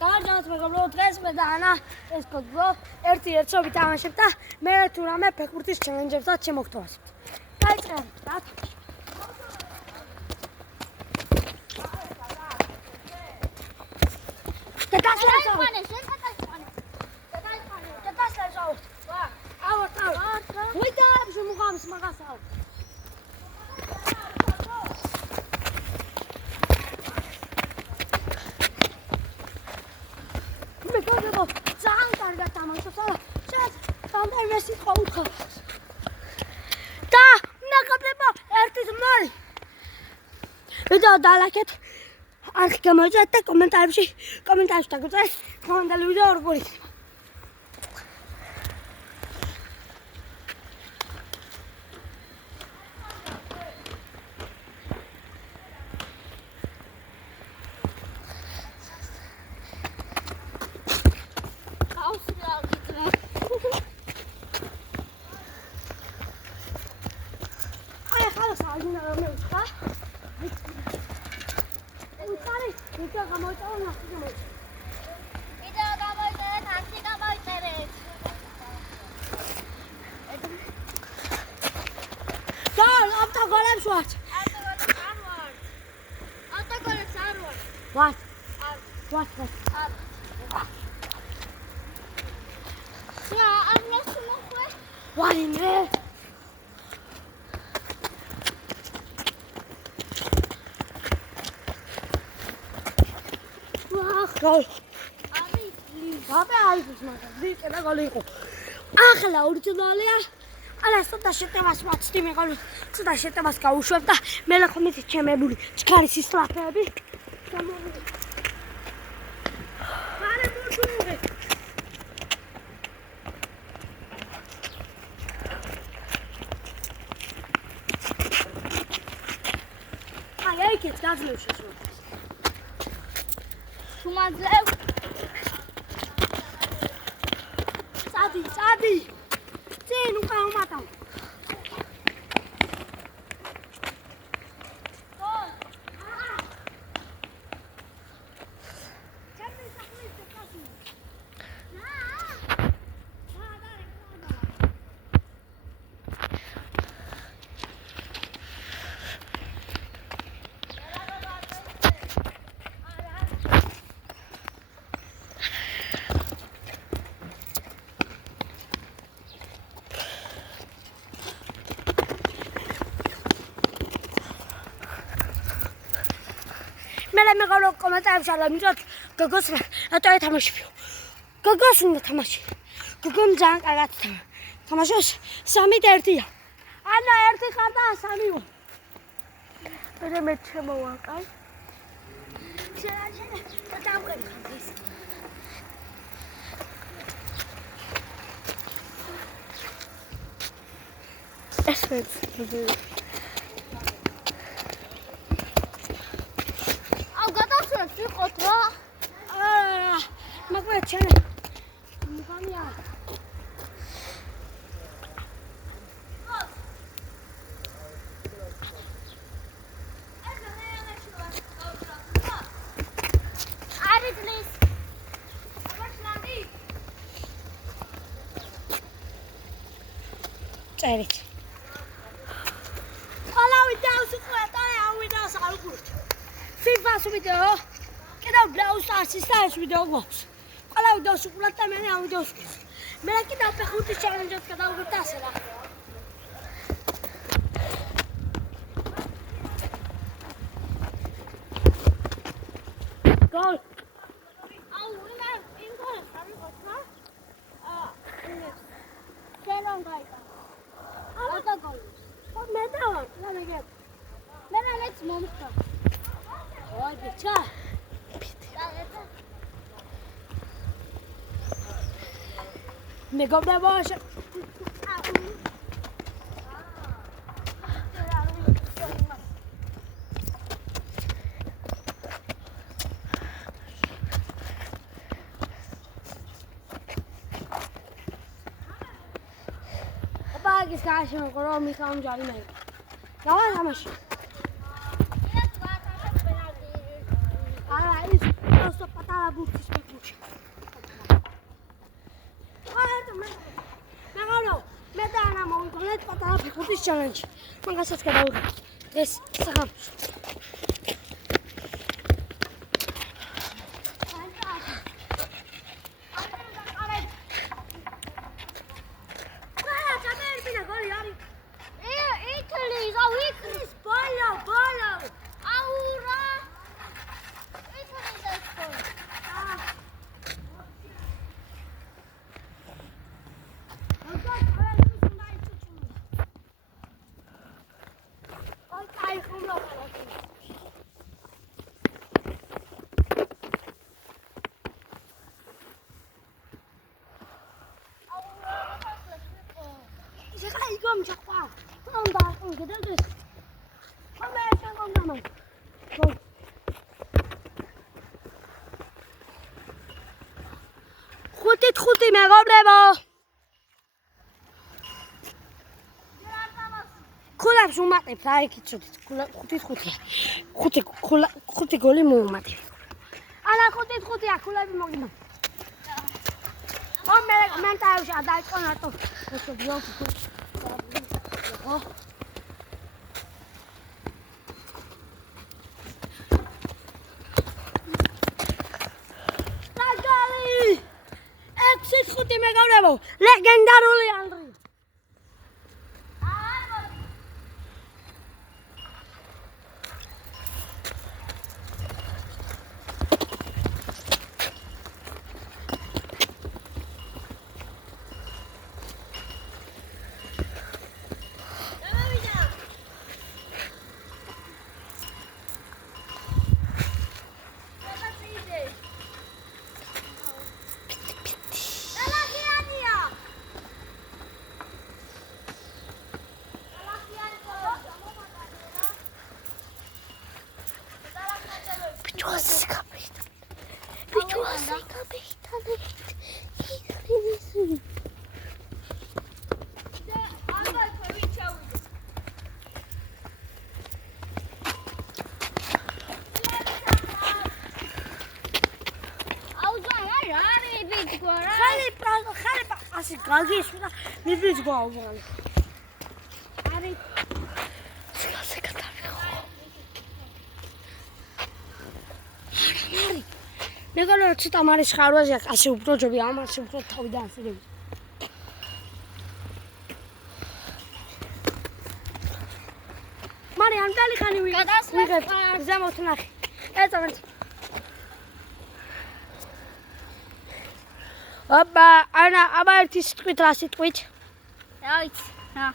Გავარჯავოთ მეგობრო, დღეს მე და ანა ეს გოგო ერთ-ერთობით თამაშებთ და მე თუ რამე ფეხბურთის ჩელენჯებსაც შემოგთავაზებთ. გაიწყებთ, რა თქმა ვიდეო დალაიქეთ, არხი გამოიწერეთ და კომენტარებში დაგუწერეთ დღევანდელი ვიდეო როგორ იქნება. What? Yeah, I'm not so much. Why in there? Go. ახლა ორჯონალია. არა, ცოტა შეტევას ვაცდი მე ყოველ ცოტა შეტევას გავუშვებ და მე ლახმით ჩემებული ჩქარის ისლაფები. It's got no shoes. Come on, Zev. Sadi. See, no come mata. მე გავრო კომენტარებში არ მიწოთ გოგოს რატო ეთამაშებიო. გოგოს უნდა თამაში. გოგომ ძალიან კარგად თამაშობს 3-1-ია. ანა 1 ხარ და 3-ო. მე შემოვაკავ. შეიძლება და დავყენებ ეს. ეს Otra. Ma qua c'è. Mi fa mia. Წერეთ. ყველა ვიდეო სუხლეტა, ამ ვიდეოს არ უყურეთ. FIFA-ს ვიდეო კიდევ Brawl Stars-ის და ეს ვიდეო გვაქვს. ყველა ვიდეოს უყურეთ და მე ამ ვიდეოს ვკითხავ. მე კიდევ ფეხბურთის ჩალენჯებს გადავიღებ და ასე რა. გოლ. აუ, უნდა იმქონდეს სამიყოთ რა. შენონ გაიგა. აუტო გოლ. მე დავარ, რა მეგე. მე რამეც მომხდა. ой, ბიჭა. მე გობდაბაშ. Bagis kaşın koro mikam jari nahi. Gawa samashi. просто პატარა ბურთის მეკუჩი. მე და ანა მოვიგონეთ პატარა ფეხბურთის ჩალენჯი. მაგასაც გადავიღებ. ეს საღამოს. 이거 잡아. 나온다. 그대로. 카메라 잠깐만. ხუთი მეგობრებო. ქულებს უმატებ რა იქით ცოტა. ხუთი გოლი მოუმატებ. ანა ხუთია ქულები მოგიმა. მე თავში დაიწყო ნატო. ეს ბიოქი. ხუთი მეგობრებო, ლეგენდარული ანდრი. Asi gagis da nibis goavon. Ari. Skase katavi. Ari. Megalo ცოტა მარის ხარვაზია, ასე უფრო ჯობია, ამას უფრო თავიდან ასირები. მარი ამდალი ხანი ვიღებ ზემოთ ნახე. ეწამეთ. აბა, ანა, აბა ერთი სიტყვით რა სიტყვით? რა ვიცი, რა.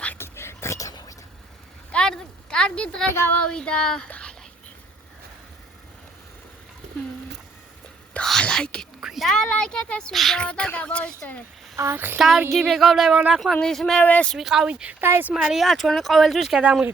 კარგი, დღე გამოვიდა. კარგი დღე გამოვიდა. დალაიქეთ ქვით. დალაიქეთ ეს ვიდეო და გამოვიწერეთ. კარგი მეგობრებო, ნახვამდის მე ეს ვიყავით და ეს მარია ჩვენი ყოველთვის გადამღები.